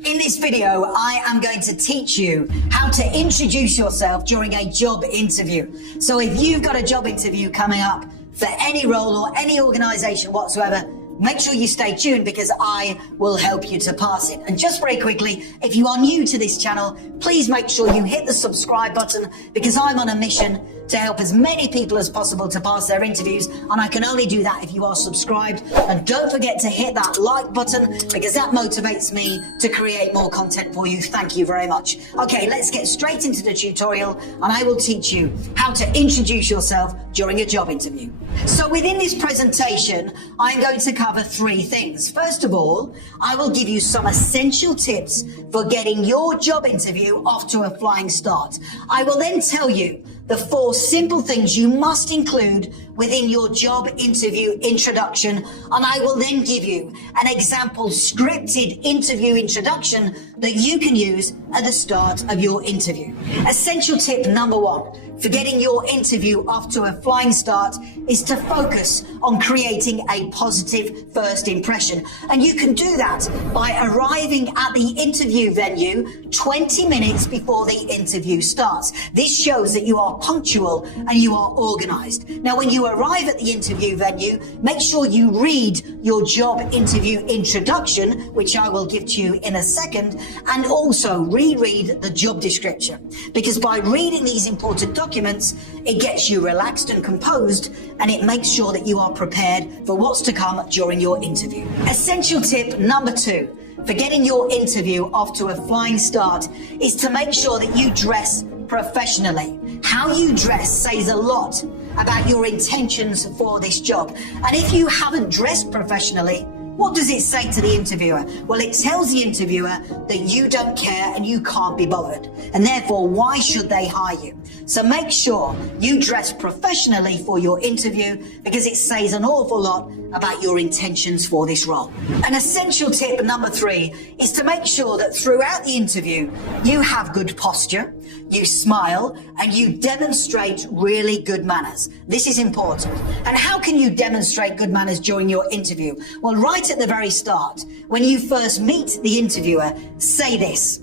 In this video, I am going to teach you how to introduce yourself during a job interview. So if you've got a job interview coming up for any role or any organization whatsoever, make sure you stay tuned because I will help you to pass it. And just very quickly, if you are new to this channel, please make sure you hit the subscribe button because I'm on a mission to help as many people as possible to pass their interviews, and I can only do that if you are subscribed. And don't forget to hit that like button because that motivates me to create more content for you. Thank you very much. Okay, let's get straight into the tutorial and I will teach you how to introduce yourself during a job interview. So within this presentation, I'm going to cover three things. First of all, I will give you some essential tips for getting your job interview off to a flying start. I will then tell you the 4 simple things you must include within your job interview introduction, and I will then give you an example scripted interview introduction that you can use at the start of your interview. Essential tip number 1 for getting your interview off to a flying start is to focus on creating a positive first impression. And you can do that by arriving at the interview venue 20 minutes before the interview starts. This shows that you are punctual and you are organized. Now, when you arrive at the interview venue, make sure you read your job interview introduction, which I will give to you in a second, and also reread the job description. Because by reading these important documents, it gets you relaxed and composed, and it makes sure that you are prepared for what's to come during your interview. Essential tip number 2 for getting your interview off to a flying start is to make sure that you dress professionally. How you dress says a lot about your intentions for this job. And if you haven't dressed professionally, what does it say to the interviewer? Well, it tells the interviewer that you don't care and you can't be bothered. And therefore, why should they hire you? So make sure you dress professionally for your interview because it says an awful lot about your intentions for this role. An essential tip number 3 is to make sure that throughout the interview, you have good posture, you smile, and you demonstrate really good manners. This is important. And how can you demonstrate good manners during your interview? Well, right at the very start, when you first meet the interviewer, say this: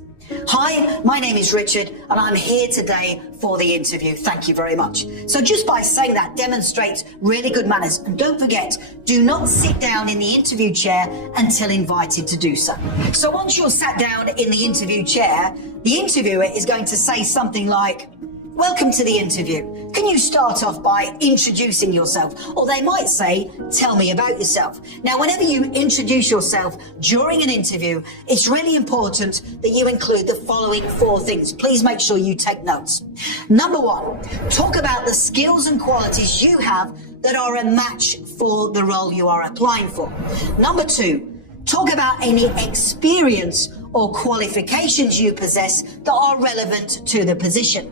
"Hi, my name is Richard and I'm here today for the interview. Thank you very much." So just by saying that demonstrates really good manners. And don't forget, do not sit down in the interview chair until invited to do so. So once you're sat down in the interview chair, the interviewer is going to say something like, "Welcome to the interview. Can you start off by introducing yourself?" Or they might say, "Tell me about yourself." Now, whenever you introduce yourself during an interview, it's really important that you include the following 4 things. Please make sure you take notes. Number 1, talk about the skills and qualities you have that are a match for the role you are applying for. Number 2, talk about any experience or qualifications you possess that are relevant to the position.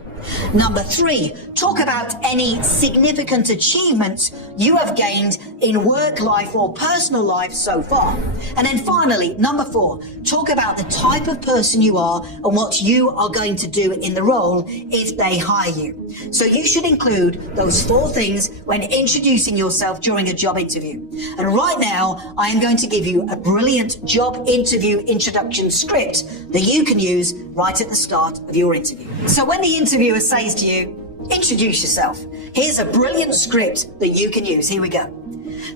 Number 3, talk about any significant achievements you have gained in work life or personal life so far. And then finally, number 4, talk about the type of person you are and what you are going to do in the role if they hire you. So you should include those 4 things when introducing yourself during a job interview. And right now, I am going to give you a brilliant job interview introduction script that you can use right at the start of your interview. So when the interviewer says to you, "Introduce yourself," here's a brilliant script that you can use. Here we go.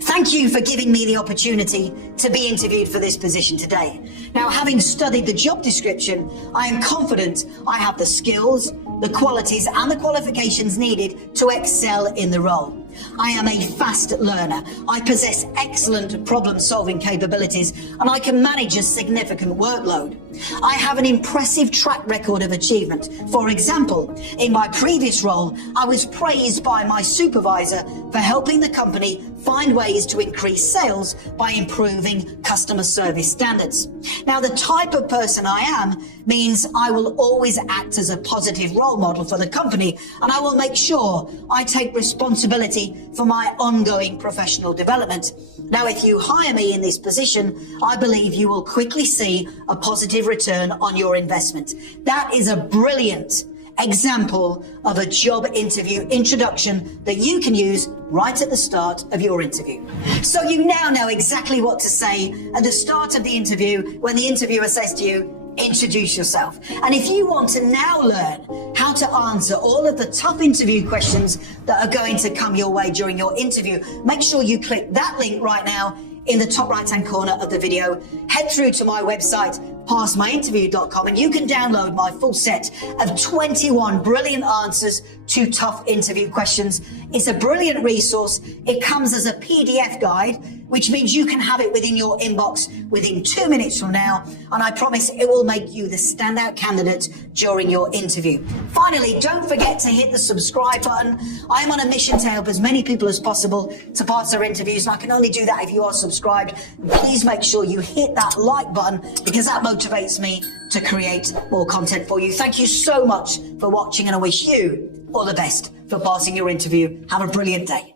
"Thank you for giving me the opportunity to be interviewed for this position today. Now, having studied the job description, I am confident I have the skills, the qualities and the qualifications needed to excel in the role. I am a fast learner. I possess excellent problem-solving capabilities and I can manage a significant workload. I have an impressive track record of achievement. For example, in my previous role, I was praised by my supervisor for helping the company find ways to increase sales by improving customer service standards. Now, the type of person I am means I will always act as a positive role model for the company, and I will make sure I take responsibility for my ongoing professional development. Now, if you hire me in this position, I believe you will quickly see a positive return on your investment." That is a brilliant example of a job interview introduction that you can use right at the start of your interview. So you now know exactly what to say at the start of the interview when the interviewer says to you, introduce yourself. And if you want to now learn how to answer all of the tough interview questions that are going to come your way during your interview, make sure you click that link right now in the top right-hand corner of the video. Head through to my website, passmyinterview.com, and you can download my full set of 21 brilliant answers to tough interview questions. It's a brilliant resource. It comes as a PDF guide, which means you can have it within your inbox within 2 minutes from now, and I promise it will make you the standout candidate during your interview. Finally, don't forget to hit the subscribe button. I'm on a mission to help as many people as possible to pass their interviews, and I can only do that if you are subscribed. Please make sure you hit that like button because that motivates me to create more content for you. Thank you so much for watching, and I wish you all the best for passing your interview. Have a brilliant day.